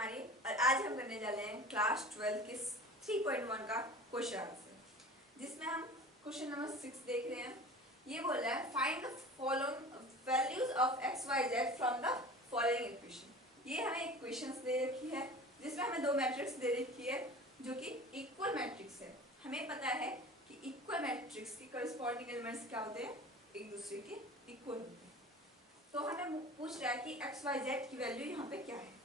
कुमारी और आज हम करने जा रहे हैं क्लास 12 के 3.1 का क्वेश्चन आंसर, जिसमें हम क्वेश्चन नंबर 6 देख रहे हैं। ये बोल रहा है find the following values of x y z from the following equation. ये हमें इक्वेशंस दे रखी है जिसमें हमें दो मैट्रिक्स दे रखी है जो कि इक्वल मैट्रिक्स है। हमें पता है कि इक्वल मैट्रिक्स के करस्पॉन्डिंग एलिमेंट्स क्या होते हैं, एक दूसरे के इक्वल होते हैं। तो हमें पूछ रहा है कि एक्स वाई जेड की वैल्यू यहाँ पे क्या है।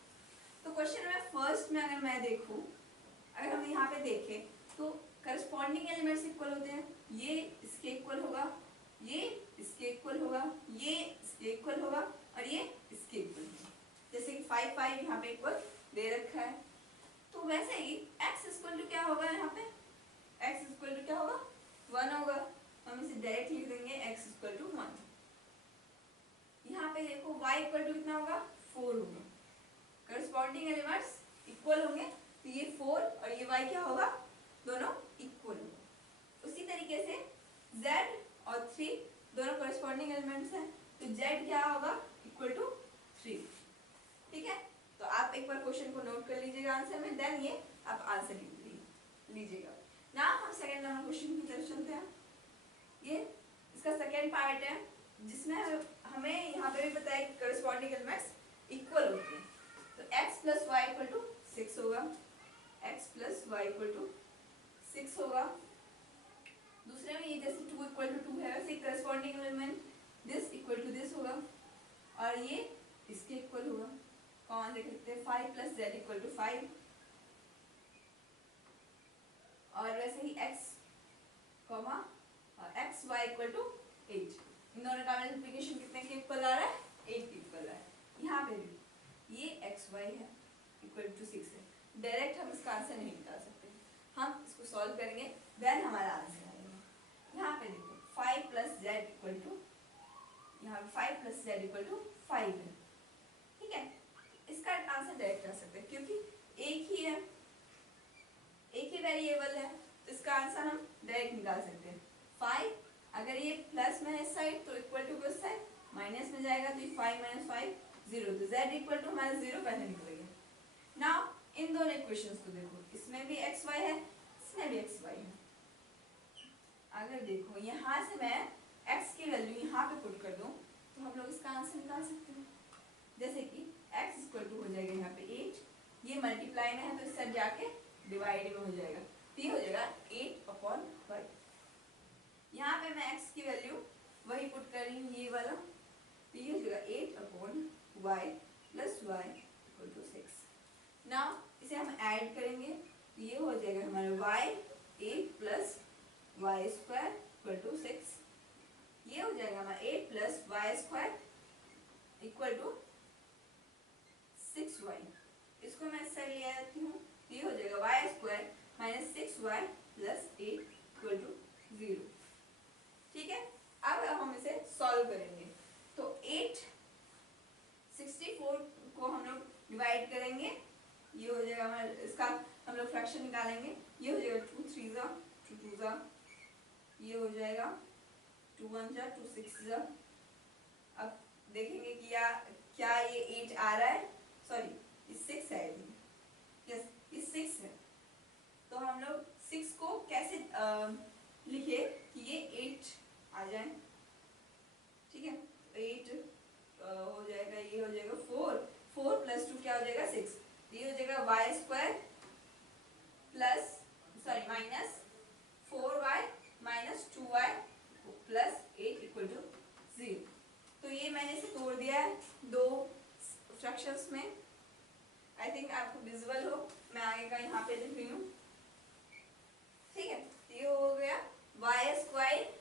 तो क्वेश्चन में फर्स्ट में अगर मैं देखूं, अगर हम यहाँ पे देखें तो करस्पॉन्डिंग एलिमेंट्स इक्वल होते हैं। ये इसके इक्वल होगा, ये इसके इक्वल होगा, ये इसके इक्वल होगा और ये इसके इक्वल होगा। जैसे कि 5 5 यहाँ पे इक्वल दे रखा है। तो वैसे ही x इक्वल टू क्या होगा, यहाँ पे x इक्वल टू क्या होगा, 1 होगा। हम इसे डायरेक्ट लिख देंगे x इक्वल टू 1। यहाँ पे देखो y इक्वल टू कितना होगा, 4 होगा। करस्पॉन्डिंग एलिमेंट्स इक्वल होंगे तो ये 4 और ये y क्या होगा, दोनों इक्वल होगा। उसी तरीके से z और 3 दोनों करस्पॉन्डिंग एलिमेंट्स हैं तो z क्या होगा, इक्वल टू 3। ठीक है, तो आप एक बार क्वेश्चन को नोट कर लीजिएगा आंसर में, देन ये आप आंसर लीजिएगा ना। हम सेकंड नंबर क्वेश्चन की तरफ चलते हैं। ये इसका सेकंड पार्ट है जिसमें हमें यहाँ पे भी पता है कि करस्पॉन्डिंग एलिमेंट्स इक्वल होते हैं। तो x plus y equal to 6 होगा, x plus y equal to 6 होगा। दूसरे में ये जैसे 2 इक्वल टू 2 है वैसे corresponding element this equal to this होगा और ये इसके इक्वल होगा। कौन देख सकते हैं, 5 प्लस जेड इक्वल टू 5। और वैसे ही x कॉमा और x y इक्वल टू 8। इन दोनों का मल्टीप्लिकेशन कितने के इक्वल आ रहा है, 8 के इक्वल आ रहा है। यहाँ पे भी ये x y है इक्वल टू 6 है। डायरेक्ट हम इसका आंसर नहीं निकाल सकते, हम इसको सॉल्व करेंगे देन हमारा आंसर आएगा। यहाँ पे देखो 5 प्लस जेड इक्वल टू, यहाँ पे 5 प्लस जेड इक्वल टू 5 है। ठीक है, इसका आंसर डायरेक्ट कर सकते हैं क्योंकि एक ही है, एक ही वेरिएबल है तो इसका आंसर हम डायरेक्ट निकाल सकते हैं। 5 अगर ये प्लस में इस साइड तो इक्वल टू किस साइड, माइनस में जाएगा तो ये 5 माइनस 5 0, तो z इक्वल टू हमारा 0 पहले निकलेगा। नाउ इन दोनों इक्वेशंस को देखो, इसमें भी x y है, इसमें भी x y है। अगर देखो यहाँ से मैं x की वैल्यू यहाँ पे पुट कर दूं तो हम लोग इसका आंसर निकाल सकते हैं। जैसे कि x इक्वल टू हो जाएगा यहाँ पे 8, ये मल्टीप्लाई में है तो इस साइड जाके डिवाइड में हो जाएगा, तो ये हो जाएगा 8/5। यहाँ पे मैं x की वैल्यू वही पुट कर रही हूँ, ये वाला, तो ये हो जाएगा 8/y plus y equal to 6। Now इसे हम ऐड करेंगे तो ये हो जाएगा हमारा y 8 plus y square equal to 6। ये हो जाएगा हमारा 8 plus y square equal to 6y। इसको मैं इस साइड ले आती हूँ, ये हो जाएगा y square minus 6y plus 8 equal to 0। ठीक है, अब हम इसे सॉल्व करेंगे तो 64 को हम लोग डिवाइड करेंगे, ये हो जाएगा हमारा, इसका हम लोग फ्रैक्शन निकालेंगे। ये हो जाएगा 2 3 जा 2 2 जा, ये हो जाएगा 2 1 जा 2 6 जा। अब देखेंगे कि क्या ये 8 आ रहा है, सॉरी ये 6 है, यस ये 6 है। तो हम लोग 6 को कैसे लिखे कि ये 8 आ जाए। ठीक है, 8 हो जाएगा, ये हो जाएगा 4 प्लस 2 क्या हो जाएगा 6, ये हो जाएगा y square plus sorry minus 4y minus 2y plus 8 equal to 0। तो ये मैंने इसे तोड़ दिया है दो फ्रैक्शंस में। आई थिंक आपको विजुअल हो, मैं आगे का यहाँ पे लिख रही हूँ। ठीक है, ये हो गया y square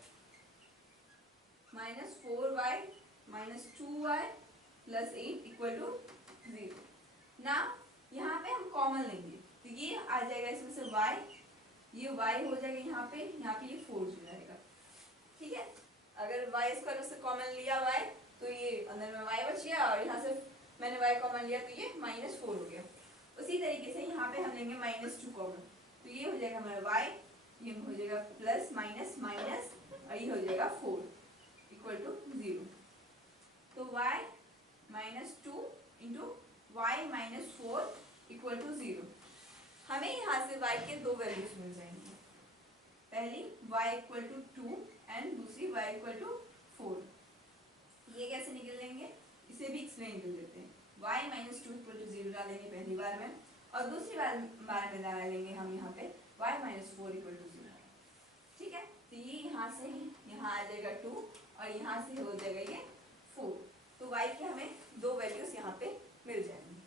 minus 4y minus 2y plus 8 equal to 0। ना यहाँ पे हम कॉमन लेंगे तो ये आ जाएगा इसमें से y, ये y हो जाएगा यहाँ पे ये 4 हो जाएगा। ठीक है, अगर y स्क्वायर में से कॉमन लिया y तो ये अंदर में y बच गया और यहाँ से मैंने y कॉमन लिया तो ये -4 हो गया। उसी तरीके से यहाँ पे हम लेंगे -2 कॉमन तो ये हो जाएगा हमारा y, ये हो जाएगा प्लस माइनस माइनस और ये हो जाएगा 4 इक्वल टू 0। तो y -2 into y -4 equal to 0। हमें यहाँ से y के दो वैल्यूज मिल जाएंगी, पहली y इक्वल टू 2 एंड दूसरी y इक्वल टू 4। ये कैसे निकलेंगे, इसे भी एक्सप्लेन कर देते हैं। y माइनस 2 इक्वल टू 0 डालेंगे पहली बार में, और दूसरी बार में डालेंगे हम यहाँ पे y माइनस 4 इक्वल टू 0। ठीक है, तो ये यहाँ से यहाँ आ जाएगा 2 और यहाँ से हो जाएगा ये 4। तो y के हमें दो वैल्यूज यहाँ पे मिल जाएंगी।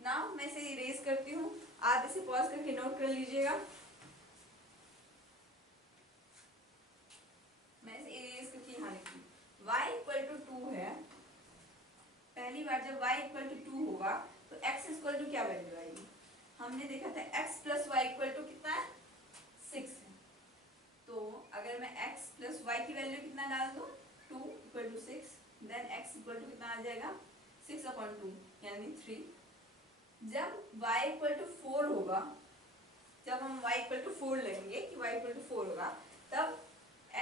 नाउ मैं इसे इरेज करती हूँ, आप इसे पॉज करके नोट कर लीजिएगा। मैं इसे इरेज करके यहाँ लिखती हूँ, y इक्वल टू 2 है। पहली बार जब y इक्वल टू 2 होगा तो x इक्वल टू क्या वैल्यू आएगी, हमने देखा था x plus y equal to कितना है, 6 है। तो अगर मैं x प्लस वाई की वैल्यू कितना डाल दूँ, 2 equal to 6, then x equal to कितना आ जाएगा 6/2 यानी 3। जब y इक्वल टू 4 होगा, जब हम y इक्वल टू 4 लेंगे कि y इक्वल टू 4 होगा, तब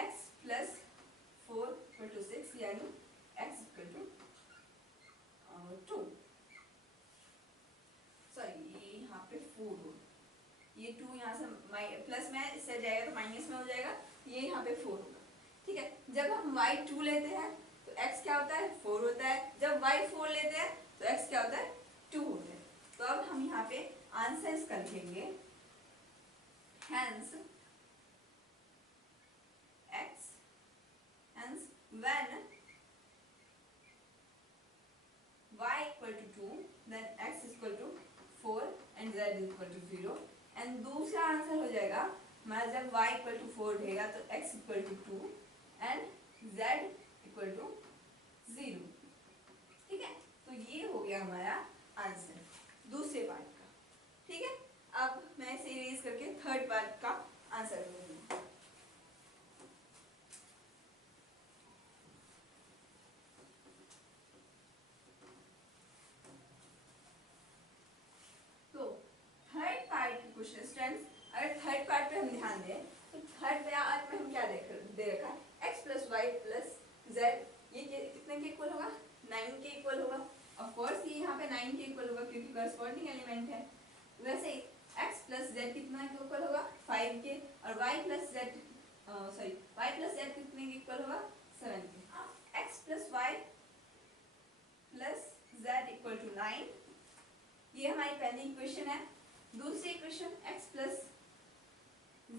x प्लस 4 इक्वल टू 6 यानी x इक्वल टू 2। सॉरी, ये यहाँ पे 4 होगा, ये 2 यहाँ से प्लस में इससे जाएगा तो माइनस में हो जाएगा, ये यहाँ पे 4 होगा। ठीक है, जब हम y 2 लेते हैं तो x क्या होता है, 4 होता है। जब y 4 लेते हैं तो x क्या होता है, 2 होता है। तो अब हम यहाँ पे आंसर्स कर लेंगे, hence when y equal to 2 then x equal to 4 and z equal to 0। And दूसरा आंसर हो जाएगा, मैं जब y इक्वल टू 4 रहेगा तो x equal to 2 and z equal to 0। ठीक है, तो ये हो गया हमारा आंसर दूसरे पार्ट का। ठीक है, अब मैं इसे इरेज करके थर्ड पार्ट का आंसर करूंगी। अगर थर्ड पार्ट पे हम ध्यान दें तो थर्ड पार्ट में हम क्या दे रखा है, x plus y plus z, ये कितने के इक्वल होगा, 9 के इक्वल होगा। ऑफ कोर्स ये यहाँ पे 9 के इक्वल होगा क्योंकि करस्पॉन्डिंग एलिमेंट है। वैसे ही x प्लस जेड कितना के इक्वल होगा, 5 के, और y प्लस जेड कितने के इक्वल होगा, 7 के। x plus y plus z equal to 9, ये हमारी पहली इक्वेशन है। दूसरी equation x plus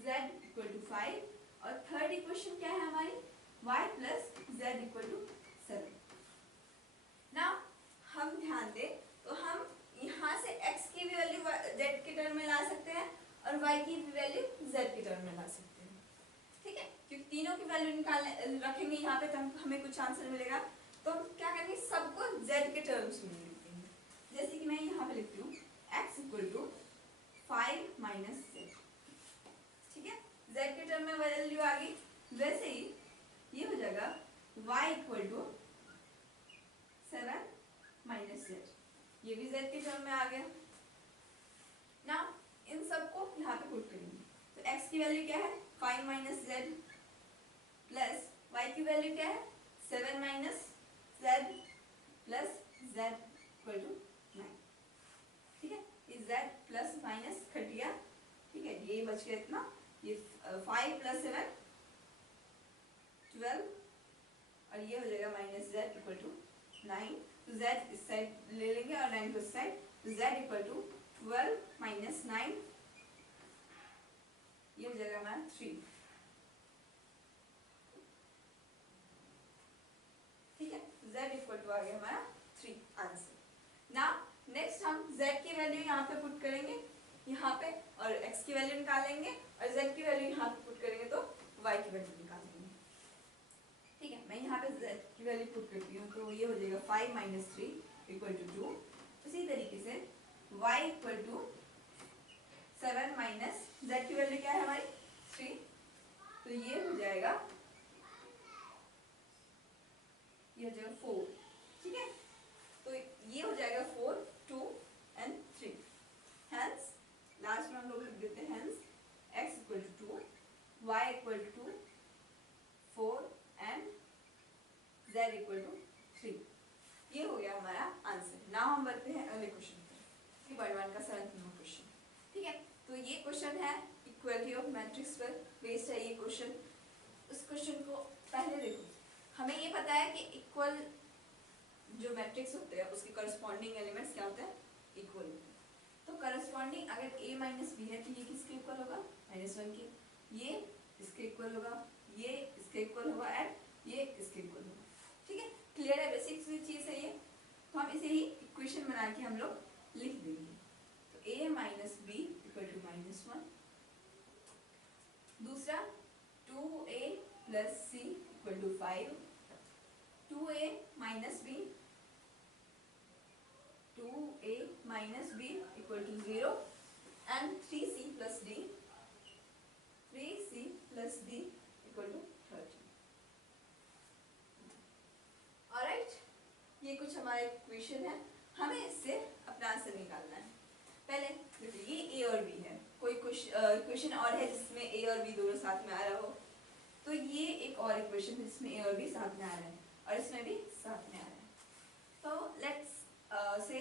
z equal to 5, और थर्ड इक्वेशन क्या है हमारी, y plus z equal to 7। Now हम ध्यान दें तो हम यहाँ से x की भी वैल्यू z के टर्म में ला सकते हैं और y की भी वैल्यू z के टर्म में ला सकते हैं। ठीक है, क्योंकि तीनों की वैल्यू निकालने रखेंगे यहाँ पे तो हमें कुछ आंसर मिलेगा। तो हम क्या करेंगे, सबको z के टर्म्स में लिखेंगे। जैसे कि मैं यहाँ पे लिखती हूँ x equal to 5 minus z। ठीक है, z के टर्म में वैल्यू आ गई। वैसे ही ये हो जाएगा y equal to 7 minus z, ये भी z के टर्म में आ गया। ना इन सबको यहाँ पे पुट करेंगे तो x की वैल्यू क्या है, 5 माइनस z, प्लस y की वैल्यू क्या है, 7 minus z, plus z equal to 9। ठीक है, z प्लस माइनस कट गया। ठीक है, ये बच गया इतना, ये 5 प्लस 7 12, और ये हो जाएगा माइनस z इक्वल टू 9। तो z इस साइड ले लेंगे और 9 को इस साइड, तो z इक्वल टू 12 माइनस 9, ये हो जाएगा हमारा 3। ठीक है, z इक्वल टू आ गया हमारा 3 आंसर। ना नेक्स्ट हम z की वैल्यू यहाँ पे पुट करेंगे यहाँ पे, और x की वैल्यू निकालेंगे, और z की वैल्यू यहाँ पे पुट करेंगे तो y की वैल्यू निकालेंगे। ठीक है, मैं यहाँ पे z की वैल्यू पुट करती हूँ तो ये हो जाएगा 5 माइनस 3 इक्वल टू 2। उसी तरीके से y equal to 7 minus z की वैल्यू क्या है हमारी 3, तो ये हो जाएगा 4। ठीक है, तो ये हो जाएगा 4, 2 एंड 3। हेंस लास्ट में हम लोग लिख देते हैं hence x equal to 2, y equal to 4 and z equal to 3। ये हो गया हमारा आंसर। नाउ हम बढ़ते हैं अगले क्वेश्चन पर। 3.1 का 7th नंबर क्वेश्चन। ठीक है, तो ये क्वेश्चन है इक्वालिटी ऑफ मैट्रिक्स पर बेस्ड है ये क्वेश्चन। उस क्वेश्चन को पहले देखो, हमें ये पता है कि इक्वल जो मैट्रिक्स होते हैं उसके करस्पॉन्डिंग एलिमेंट्स क्या होते हैं, इक्वल होते हैं। तो करस्पॉन्डिंग अगर a माइनस बी है तो ये किसके इक्वल होगा, -1 के, ये इसके इक्वल होगा, ये इसके इक्वल होगा एंड ये इसके इक्वल होगा। ठीक है, क्लियर है, बेसिक चीज है ये। तो हम इसे ही इक्वेशन बना के हम लोग लिख देंगे। तो a minus B equal to -1। दूसरा 2a plus c equal to 5, 2a minus b, 2a minus b equal to 0 and 3c plus d, 3c plus d equal to 30। Alright, ये कुछ हमारा इक्वेशन है, हमें इससे अपना आंसर निकालना है। पहले देखिए ये a और b है, कोई क्वेश्चन और है जिसमें a और b दोनों साथ में आ रहा हो, तो ये एक और इक्वेशन है जिसमें a और b साथ में आ रहा है और इसमें भी साथ में आ रहा है। तो लेट्स से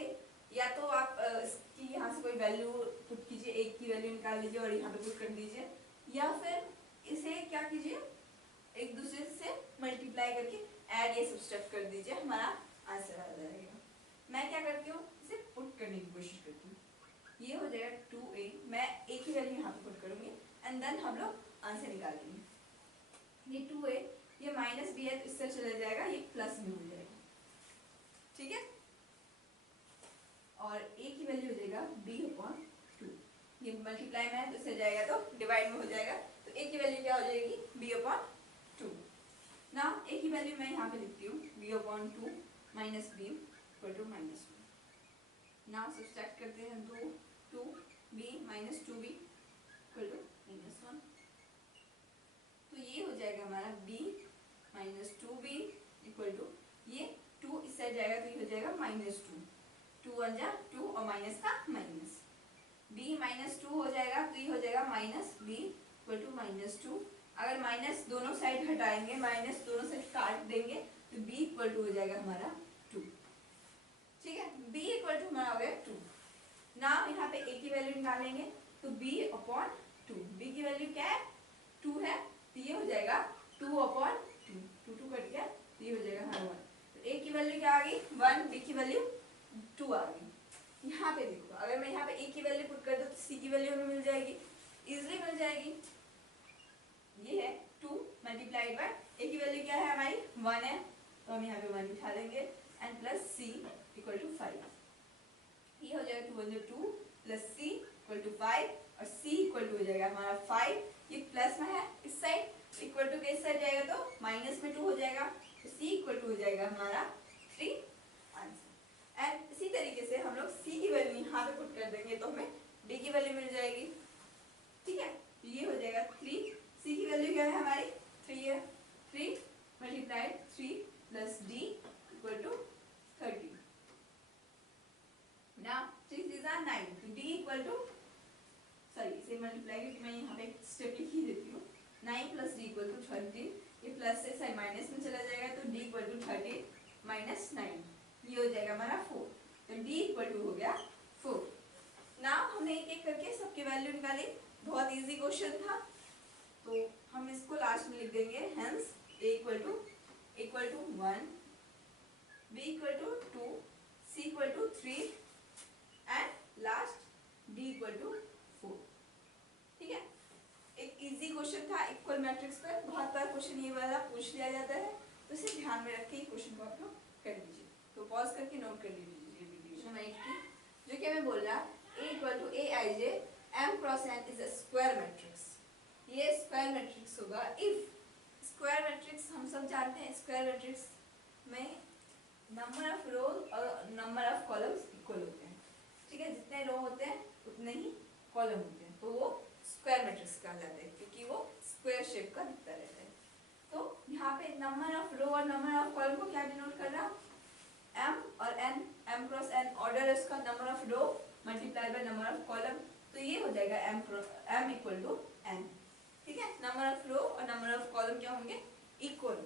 या तो आप इसकी यहाँ से कोई वैल्यू पुट कीजिए, एक की वैल्यू निकाल लीजिए और यहाँ पे पुट कर दीजिए, या फिर इसे क्या कीजिए, एक दूसरे से मल्टीप्लाई करके ऐड या सब्सट्रैक्ट कर दीजिए, हमारा आंसर आ जाएगा। मैं क्या करती हूँ, इसे पुट करने की कोशिश करती हूँ। ये हो जाएगा 2a, मैं a की वैल्यू यहाँ पे पुट करूँगी एंड देन हम लोग आंसर निकालेंगे। ये 2a, ये माइनस b है तो इससे चला जाएगा, ये प्लस में हो जाएगा। ठीक है, और a की वैल्यू हो जाएगा b/2, ये मल्टीप्लाई में है तो इससे जाएगा तो डिवाइड में हो जाएगा, तो a की वैल्यू क्या हो जाएगी, b/2। ना a की वैल्यू मैं यहाँ पे लिखती हूँ b/2 minus b equal to -1। ना सब्सट्रैक्ट करते हैं, 2b minus 2b equal to -1। तो ये हो जाएगा हमारा b minus 2b equal to, ये 2 इस साइड जाएगा तो ये हो जाएगा -2, 2 1 जा 2 और माइनस का माइनस, b -2 हो जाएगा तो ये हो जाएगा -b इक्वल टू -2। अगर माइनस दोनों साइड हटाएंगे, माइनस दोनों साइड काट देंगे तो b इक्वल टू हो जाएगा हमारा 2। ठीक है, b इक्वल टू हमारा हो गया 2। ना यहाँ पे a की वैल्यू निकालेंगे तो b/2, b की वैल्यू क्या है, 2 है, तो ये हो जाएगा 2/2, 2 कट गया तो ये हो जाएगा हमारा 1। तो a की वैल्यू क्या आ गई 1, b की वैल्यू 2 आ गई। यहाँ पे देखो, अगर मैं यहाँ पे a की वैल्यू पुट कर दूँ तो c की वैल्यू हमें मिल जाएगी, इजिली मिल जाएगी। ये है 2 मल्टीप्लाइड बाय a की वैल्यू क्या है हमारी 1 है, तो हम यहाँ पे 1 उठा लेंगे and plus c equal to 5। ये हो जाएगा 2 1 2 प्लस c इक्वल टू 5 और c इक्वल टू हो जाएगा हमारा 5, ये प्लस में है इस साइड, इक्वल टू के इस साइड जाएगा तो माइनस में 2 हो जाएगा, तो c इक्वल टू हो जाएगा हमारा 3 आंसर। एंड इसी तरीके से हम लोग c की वैल्यू यहाँ पे पुट कर देंगे तो हमें d की वैल्यू मिल जाएगी। ठीक है, ये हो जाएगा 3, c की वैल्यू क्या है हमारी 3 है, 3 multiplied 3 plus d equal to 30। Now 3 3 are 9, तो d इक्वल टू, सॉरी इसे मल्टीप्लाई करके मैं यहाँ पे एक स्टेप लिख ही देती हूँ, 9 प्लस d इक्वल टू 30, ये प्लस से साइड माइनस में चला जाएगा तो d इक्वल टू 30 माइनस 9, ये हो जाएगा हमारा 4, तो d इक्वल टू हो गया 4। नाउ हमने एक एक करके सबकी वैल्यू निकाली, बहुत इजी क्वेश्चन था, तो हम इसको लास्ट में लिख देंगे, hence a equal to 1, b equal to 2, c equal to 3 and last d equal to 4। ठीक है, एक इजी क्वेश्चन था इक्वल मैट्रिक्स पर, बहुत बार क्वेश्चन ये वाला पूछ लिया जाता है, तो इसे ध्यान में रख के क्वेश्चन को आप लोग कर लीजिए। तो पॉज करके नोट कर लीजिए वीडियो नंबर 8 की, जो कि हमें बोल रहा a equal to aij m cross n is a square matrix. ये स्क्वायर मैट्रिक्स होगा इफ, स्क्वायर मैट्रिक्स हम सब जानते हैं, स्क्वायर मैट्रिक्स में नंबर ऑफ रो और नंबर ऑफ कॉलम्स इक्वल होते हैं। ठीक है, जितने रो होते हैं उतने ही कॉलम होते हैं, तो वो स्क्वायर मैट्रिक्स कहलाता है क्योंकि वो स्क्वायर शेप का दिखता रहता है। तो यहाँ पे नंबर ऑफ रो और नंबर ऑफ कॉलम को क्या डिनोट कर रहा, m और n, m cross n order है उसका, number of row multiply by number of column, तो ये हो जाएगा m इक्वल टू n। ठीक है, नंबर ऑफ रो और नंबर ऑफ कॉलम क्या होंगे, इक्वल।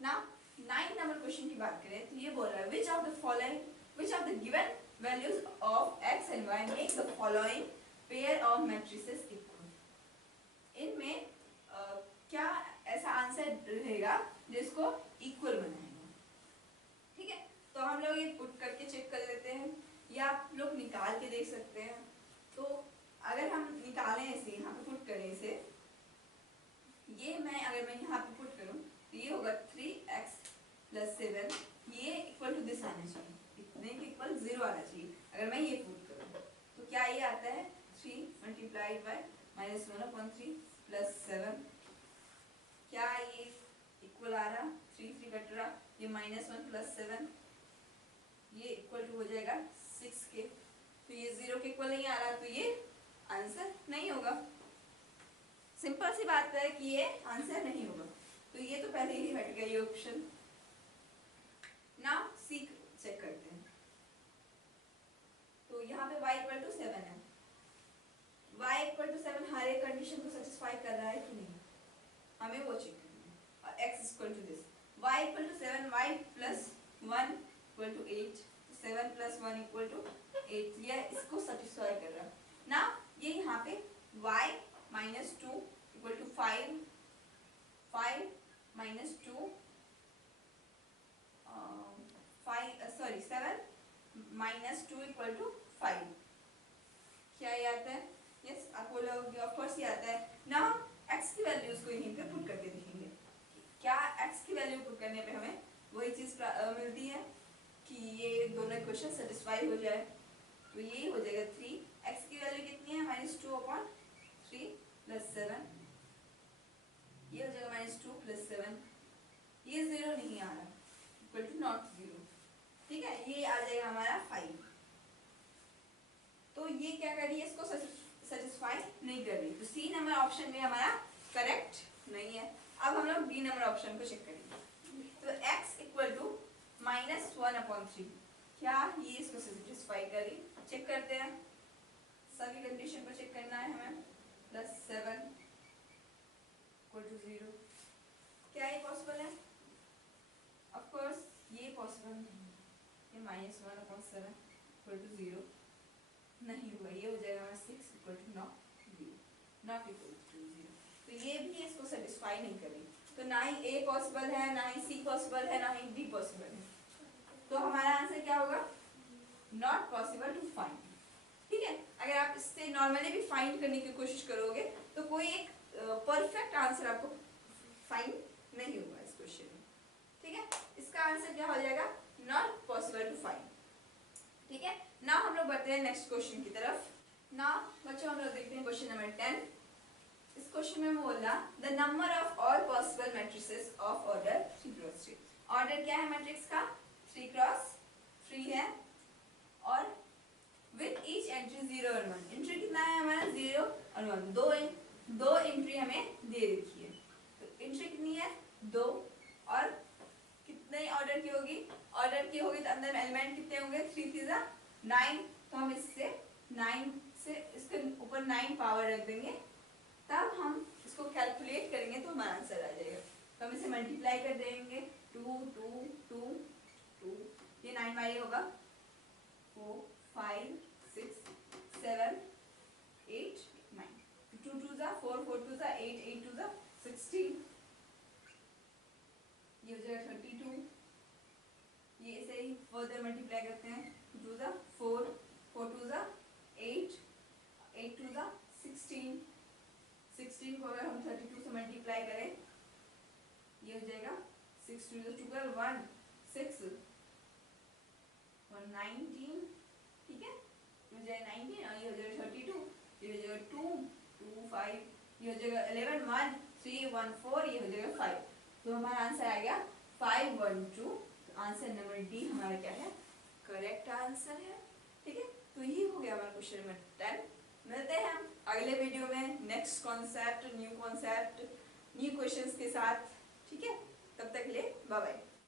ना 9 नंबर क्वेश्चन की बात करें तो ये बोल रहा है which of the given values of x and y make the following pair of matrices equal. इनमें क्या ऐसा आंसर रहेगा जिसको इक्वल बनाएगा, ठीक है। तो हम लोग ये पुट करके चेक कर लेते हैं या आप लोग निकाल के देख सकते हैं। तो अगर हम निकालें इसे, यहाँ पे पुट करें इसे, ये अगर मैं यहाँ पे पुट करूँ तो ये होगा 3x + 7, ये इक्वल टू दिस आना चाहिए, इतने के इक्वल 0 आना चाहिए। अगर मैं ये पुट करूँ तो क्या ये आता है 3 × -1/3 + 7, क्या ये इक्वल आ रहा, 3 3 कट रहा, ये -1 + 7, ये इक्वल टू हो जाएगा 6 के। तो ये 0 के इक्वल नहीं आ रहा, तो ये आंसर नहीं होगा। सिंपल सी बात है कि ये आंसर नहीं होगा, तो ये तो पहले ही हट गया ये ऑप्शन। नाउ सी चेक करते हैं। तो यहाँ पे y = 7 है, y = 7 हर एक कंडीशन को सेटिस्फाई कर रहा है कि नहीं, हमें वो चेक करना है। और x = this, y = 7, y + 1 = 8, 7 + 1 = 8, ये इसको सेटिस्फाई कर रहा है ना। ये यहाँ पे y - 2 = 5, 5 - 2 7 - 2 = 5, क्या ये आता है? यस, आप बोलोगे ऑफ कोर्स ये आता है ना। x की वैल्यूज को यहीं पे पुट करके देखेंगे, क्या x की वैल्यू पुट करने पे हमें वही चीज मिलती है कि ये दोनों इक्वेशन सेटिस्फाई हो जाए। तो ये हो जाएगा 3, x की वैल्यू कितनी है -2/3 + 7, ये हो जाएगा -2 + 7, ये 0 नहीं आ रहा, इक्वल टू नॉट 0, ठीक है। ये आ जाएगा हमारा 5। तो ये क्या कर रही है, इसको सेटिस्फाई नहीं कर रही, तो सी नंबर ऑप्शन में हमारा करेक्ट नहीं है। अब हम लोग बी नंबर ऑप्शन को चेक करेंगे। तो x = -1/3, क्या ये इसको सेटिस्फाई कर रही, चेक करते हैं। सभी कंडीशन को चेक करना है हमें। +7 = 0, क्या ये पॉसिबल है? ऑफ कोर्स ये पॉसिबल नहीं है, ये -1/7 = 0 नहीं हुआ, ये हो जाएगा 6 = नॉट इक्वल टू 0। तो ये भी इसको सेटिस्फाई नहीं करेगी, तो ना ही ए पॉसिबल है, ना ही सी पॉसिबल है, ना ही डी पॉसिबल है। तो हमारा आंसर क्या होगा, नॉट पॉसिबल टू फाइंड, ठीक है। अगर आप इससे नॉर्मली भी फाइंड करने की कोशिश करोगे तो कोई एक परफेक्ट आंसर आपको फाइंड नहीं होगा इस क्वेश्चन में, ठीक है। इसका आंसर क्या हो जाएगा, नॉट पॉसिबल टू फाइंड, ठीक है। नाउ हम लोग बढ़ते हैं नेक्स्ट क्वेश्चन की तरफ। नाउ बच्चों हम लोग देखते हैं क्वेश्चन नंबर 10। इस क्वेश्चन में बोला the number of all possible matrices of order 3x3। Order क्या है मैट्रिक्स का, 3x3 है, और विद ईच एंट्री 0 और 1। एंट्री कितना है हमारा, 0 और 1, दो एंट्री हमें दे रखी है। तो एंट्री कितनी है, 2, और कितने ऑर्डर की होगी, ऑर्डर की होगी तो अंदर में एलिमेंट कितने होंगे, 3 3 9। तो हम इससे 9 से इसके ऊपर 9 पावर रख देंगे, तब हम इसको कैलकुलेट करेंगे तो हमारा आंसर आ जाएगा। तो हम इसे मल्टीप्लाई कर देंगे, 2 2 2 2, ये 9 वाली होगा, 4 5 6 7 8 9, 2 2 4 4 2 8 8 2 16, ये हो जाएगा 32। ये इसे ही फर्दर मल्टीप्लाई करते हैं, 2 4 4 2 8 8 2 16, 16 को अगर हम 32 से मल्टीप्लाई करें, ये हो जाएगा 6 2 2 1 6 1 19, ठीक है। ये हो जाएगा 19, और ये हो जाएगा 32, ये हो जाएगा 2 2 5, ये हो जाएगा 11 1 3 1 4, ये हो जाएगा 5। तो हमारा आंसर आ गया 5 1 2। आंसर नंबर डी हमारा क्या है, करेक्ट आंसर है, ठीक है। तो ये हो गया हमारा क्वेश्चन नंबर 10। मिलते हैं हम अगले वीडियो में नेक्स्ट कॉन्सेप्ट, न्यू क्वेश्चंस के साथ, ठीक है। तब तक के लिए बाय बाय।